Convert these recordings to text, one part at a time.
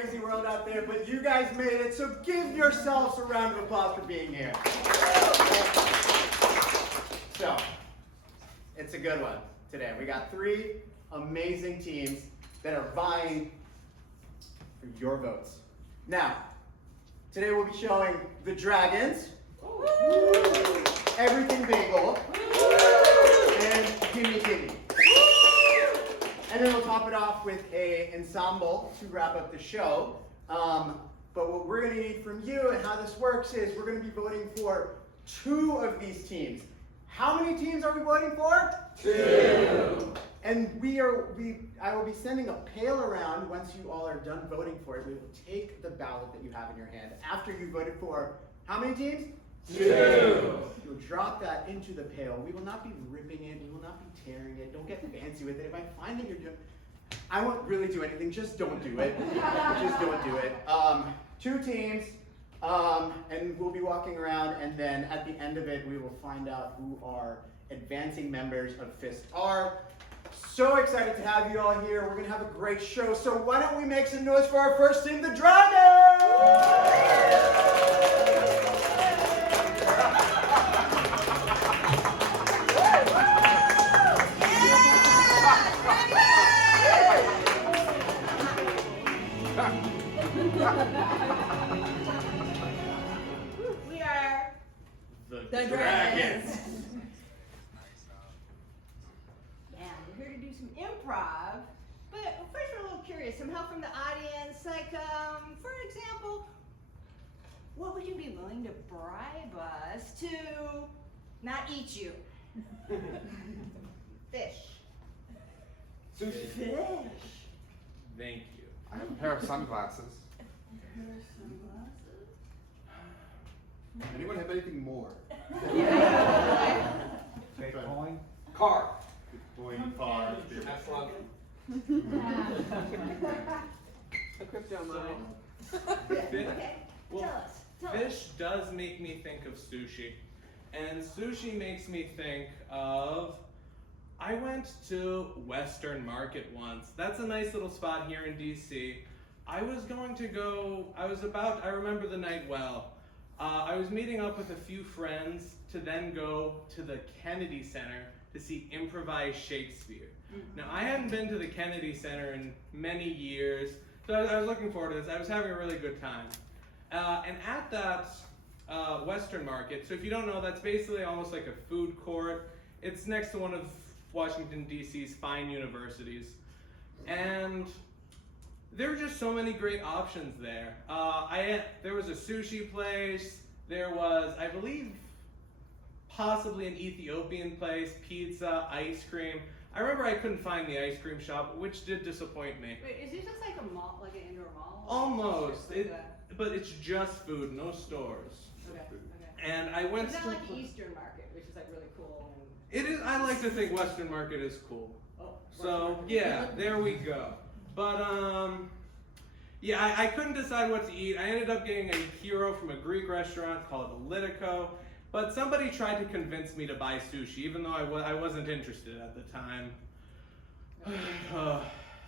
crazy world out there, but you guys made it, so give yourselves a round of applause for being here. So, it's a good one today. We got 3 amazing teams that are vying for your votes. Now, today we'll be showing the Dragons, Everything Bagel, and Gimme Gimme. And then we'll top it off with an ensemble to wrap up the show. But what we're going to need from you and how this works is we're going to be voting for 2 of these teams. How many teams are we voting for? 2. And I will be sending a pail around once you all are done voting for it. We will take the ballot that you have in your hand after you voted for how many teams? 2. You'll drop that into the pail. We will not be ripping it. We will not be tearing it. Don't get fancy with it. If I find that you're doing, I won't really do anything. Just don't do it. Just don't do it. 2 teams, and we'll be walking around, and then at the end of it, we will find out who our advancing members of FIST are. So excited to have you all here. We're going to have a great show. So why don't we make some noise for our first team, the Dragons! We are The Dragons. And we're here to do some improv. But first we're a little curious, some help from the audience. Like, for example, what would you be willing to bribe us to not eat you? Fish. Sushi. Fish. Thank you. I have a pair of sunglasses. Anyone have anything more? Bitcoin. Car. Bitcoin, cars, That's love. A crypto mine. Okay, Well, tell us. Fish does make me think of sushi. And sushi makes me think of, I went to Western Market once. That's a nice little spot here in DC. I remember the night well. I was meeting up with a few friends to then go to the Kennedy Center to see improvised Shakespeare. Now, I hadn't been to the Kennedy Center in many years, so I was looking forward to this. I was having a really good time. And at that Western Market, so if you don't know, that's basically almost like a food court. It's next to one of Washington, D.C.'s fine universities. And there were just so many great options there. There was a sushi place, there was, I believe, possibly an Ethiopian place, pizza, ice cream. I remember I couldn't find the ice cream shop, which did disappoint me. Wait, is this just like a mall, like an indoor mall? Almost, Like but it's just food, no stores. okay. And I went It's to... not like the Eastern Market, which is like really cool. It is, I like to think Western Market is cool. Oh, So, yeah, there we go. But, yeah, I couldn't decide what to eat. I ended up getting a hero from a Greek restaurant called Elitico. But somebody tried to convince me to buy sushi, even though I wasn't interested at the time.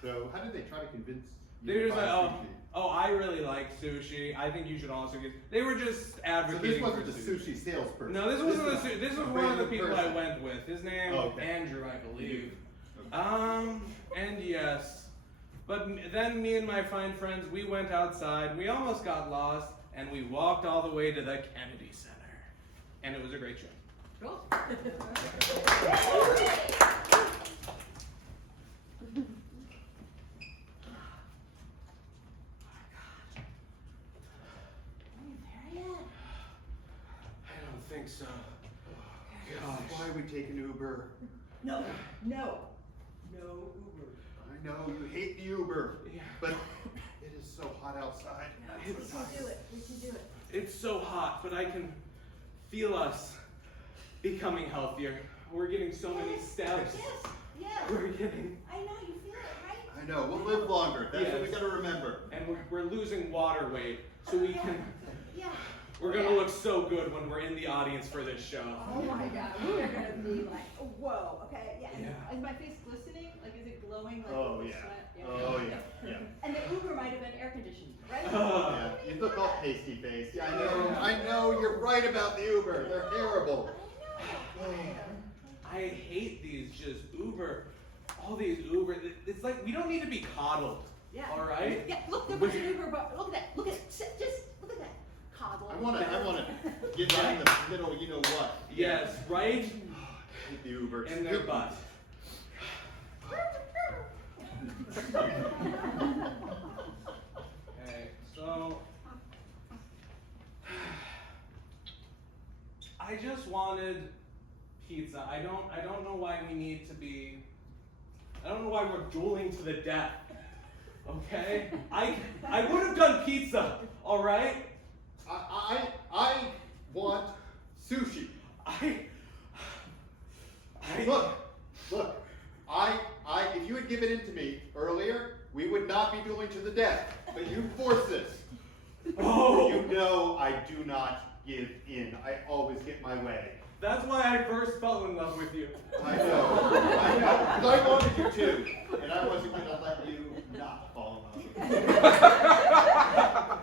So how did they try to convince They you were to just buy like, sushi? oh, I really like sushi. I think you should also get. They were just So advocating this wasn't for the sushi. sushi salesperson. No, this wasn't is this a was one of the random people person. I went with. His name Okay. Andrew, I believe. Okay. And yes, but then me and my fine friends, we went outside. We almost got lost, and we walked all the way to the Kennedy Center, and it was a great trip. Cool. I don't think so. Why we take an Uber? No Uber. I know you hate the Uber, Yeah. but it is so hot outside. We can do it. We can do it. It's so hot, but I can feel us becoming healthier. We're getting so many steps. Yes. We're getting, I know you feel it, right? I know, we'll live longer. That's what we Yes. gotta remember. and we're losing water weight, so we can. Yeah. We're gonna look so good when we're in the audience for this show. Oh my God, we are gonna be like, whoa, okay, yeah. Yeah. Is my face glistening? Like, is it glowing? Like, Oh with yeah. sweat? Oh yeah. Yeah. And the Uber might have been air conditioned, right? Yeah. You look all pasty faced. Yeah, I know. You're right about the Uber. They're terrible. I hate these just Uber, all these Uber. It's like we don't need to be coddled. Yeah. All right. Yeah, look, there was an Uber, but look at that. Look at it. Just look at that. Coddle. I wanna get down in the middle. You know what? Yes, right The Uber. in their butt. Okay, so I just wanted pizza. I don't know why we need to be. I don't know why we're dueling to the death. Okay? I would have done pizza, all right? I want sushi. Look. If you had given in to me earlier, we would not be dueling to the death. But you forced this. Oh, You know I do not give in. I always get my way. that's why I first fell in love with you. I know. 'Cause I wanted you to, and I wasn't gonna let you not fall in love.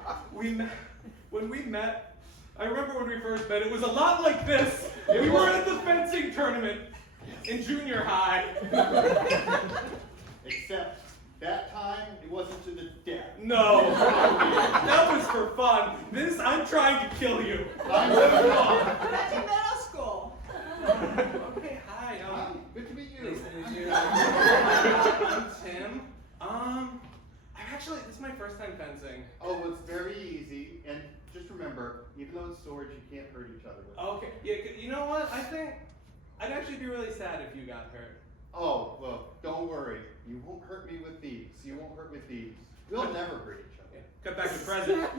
When we met, I remember when we first met, it was a lot like this. We were at the fencing tournament in junior high. Except that time it wasn't to the death. No, that was for fun. This, I'm trying to kill you. I'm moving on. That's in middle school. Okay, hi. Hi, good to meet you. Nice to meet you. I'm Tim. Actually, this is my first time fencing. Oh, it's very easy, and just remember, even though it's swords, you can't hurt each other with. Okay, yeah, you know what? I think I'd actually be really sad if you got hurt. Oh, well, don't worry. You won't hurt me with these. You won't hurt with these. We'll never hurt each other. Cut back to present.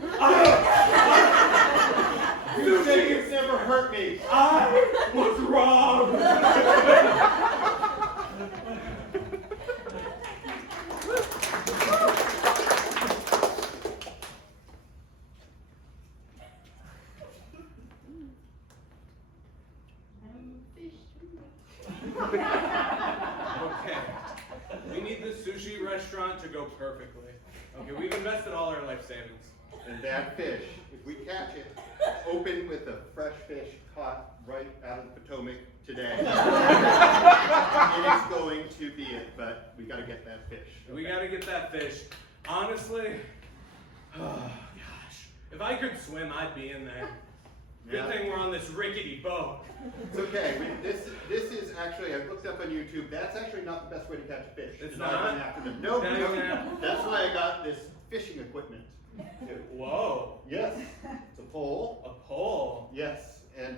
You say you've never hurt me. I was wrong. Okay. We need the sushi restaurant to go perfectly. Okay, we've invested all our life savings. And that fish, if we catch it, open with a fresh fish caught right out of the Potomac today. It is going to be it, but we gotta get that fish. We gotta get that fish. Honestly, oh gosh, if I could swim, I'd be in there. Good Yeah. thing we're on this rickety boat. It's okay. This is actually, I've looked up on YouTube, that's actually not the best way to catch a fish. It's And I've not? been after them. No, No, no. no. That's why I got this fishing equipment. too. Whoa, Yes, it's a pole. a pole. Yes, and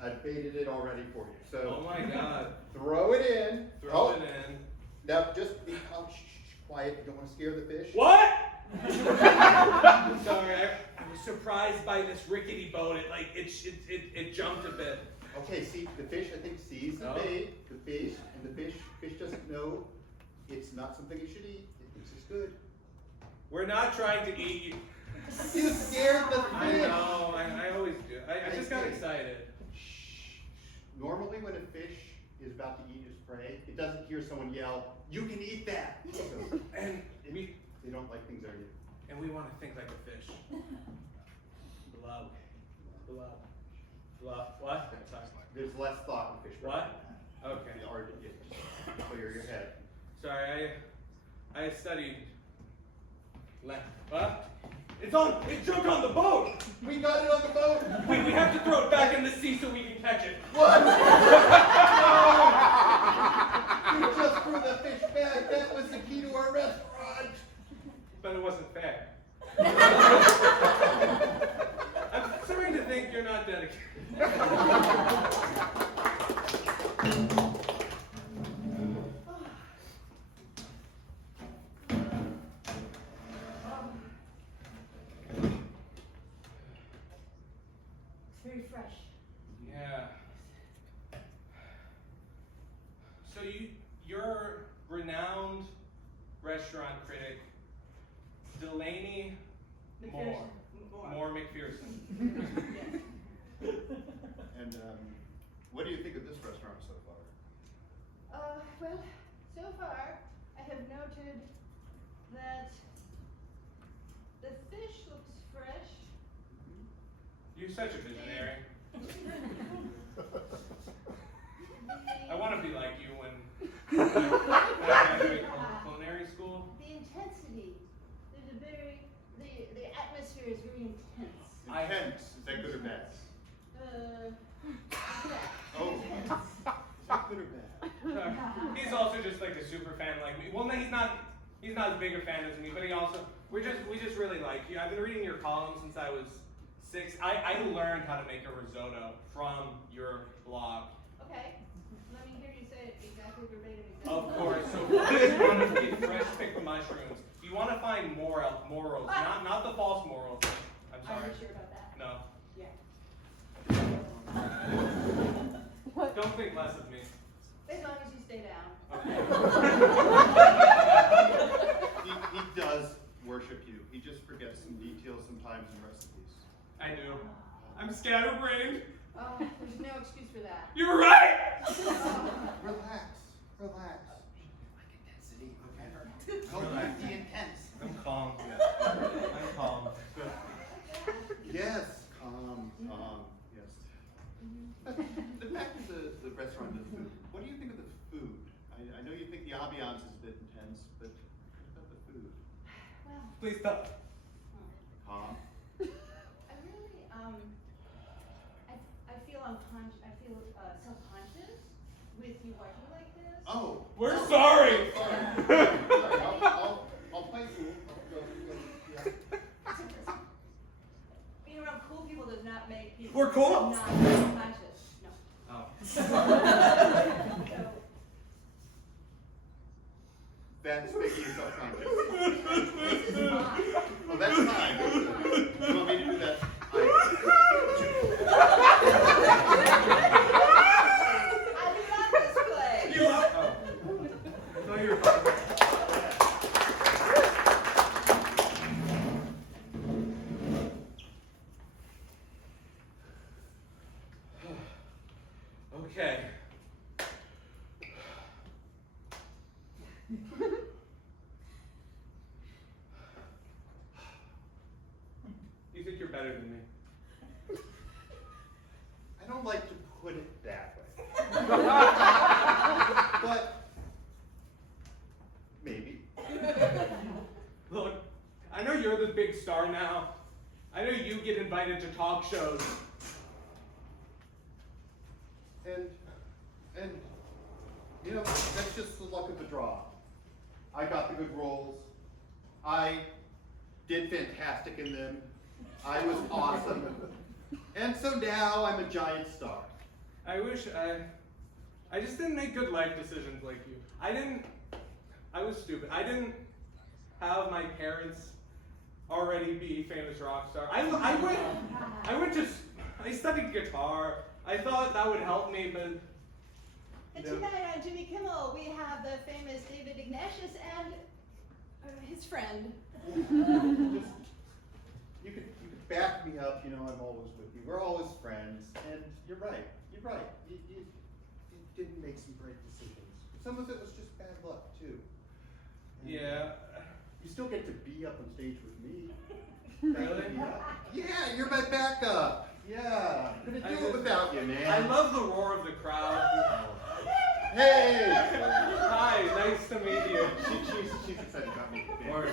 I've baited it already for you. Oh So my god. throw it in. Throw Oh, it in. Now just be quiet. You don't want to scare the fish. What? Sorry, I was surprised by this rickety boat. It jumped a bit. Okay, see, the fish I think sees the Oh. bait, the fish, and the fish doesn't know it's not something it should eat. It thinks it's good. We're not trying to eat you. You scared the I fish. know, I always do. I just got excited. Shh. Normally when a fish is about to eat its prey, it doesn't hear someone yell, "You can eat that." So And we they don't like things that are new. want to think like a fish. Blub. Blub. Blub. What? Sorry. There's less thought in fish. What? Okay. The art of it. Clear your head. Sorry, I studied. What? It jumped on the boat! We got it on the boat. We have to throw it back in the sea so we can catch it. What? No! You just threw the fish back. That was the key to our restaurant. But it wasn't fair. I'm starting to think you're not dedicated. It's very fresh. Yeah. So you're renowned restaurant critic, Delaney Moore. McPherson. Moore McPherson. Yes. You're such a visionary. I want to be like you when I graduate from culinary school. The intensity. There's a very, the atmosphere is very intense. Intense, is that good or bad? Yeah. Oh. Is that good or bad? He's also just like a super fan like me. Well, no, he's not as big a fan as me, but we just really like you. I've been reading your columns since I was 6. I learned how to make a risotto from your blog. Okay. Let me hear you say it exactly verbatim. Of course. So what is one of the fresh picked mushrooms? You want to find morals, not the false morals. I'm Are sorry. you sure about that? No. Yeah. Don't think less of me. As long as you stay down. Okay. He does worship you. He just forgets some details sometimes in recipes. I do. I'm scatterbrained. Oh, there's no excuse for that. You're right. Relax. Relax. Like intensity, okay? Relax. Be intense. I'm calm. I'm calm. Good. Yes, calm, yes. But back to the restaurant, the food. What do you think of the food? I know you think the ambiance is a bit intense, but what about the food? Well, Please stop. Calm? I really, I feel unconscious, I feel self-conscious with you working like this. Oh. We're sorry. Sorry. I'll play cool. Yeah. Being around cool people does not make people. We're cool? Not self-conscious, no. Oh. So, That's making you self-conscious. this is mine. Oh, that's fine. You want me to do that? I love this place. You love. Oh. No, you're fine. Okay. You think you're better than me? I don't like to put it that way. But maybe. Look, I know you're the big star now. I know you get invited to talk shows. And you know, that's just the luck of the draw. I got the good roles. I did fantastic in them. I was awesome. And so now I'm a giant star. I wish I just didn't make good life decisions like you. I was stupid. I didn't have my parents already be famous rock star. I studied guitar. I thought that would help me, but And tonight on Jimmy Kimmel, we have the famous David Ignatius and his friend. Just, you could back me up, you know, I'm always with you. We're always friends, and you're right. You didn't make some great decisions. Some of it was just bad luck, too. And yeah. you still get to be up on stage with me. Really? Yeah, you're my backup. Yeah, couldn't do it without you, man. I love the roar of the crowd. Hey! Hi, nice to meet you. She's excited about me. Or-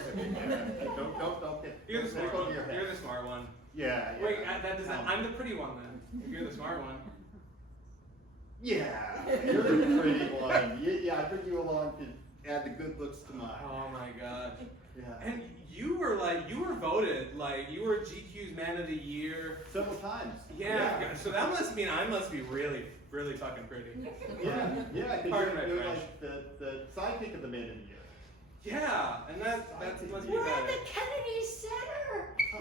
Don't get. You're the smart go to one. your head. You're the smart one. Yeah. Wait, I'm the pretty one then. If you're the smart one. Yeah, you're the pretty one. Yeah, I bring you along to add the good looks to mine. Oh my god. Yeah. And you were voted, you were GQ's Man of the Year. Several times. Yeah. So that must mean I must be really, really fucking pretty. Yeah. I think Pardon my you're French. like the sidekick of the Man of the Year. Yeah, and that must be We're at better. the Kennedy Center. Oh.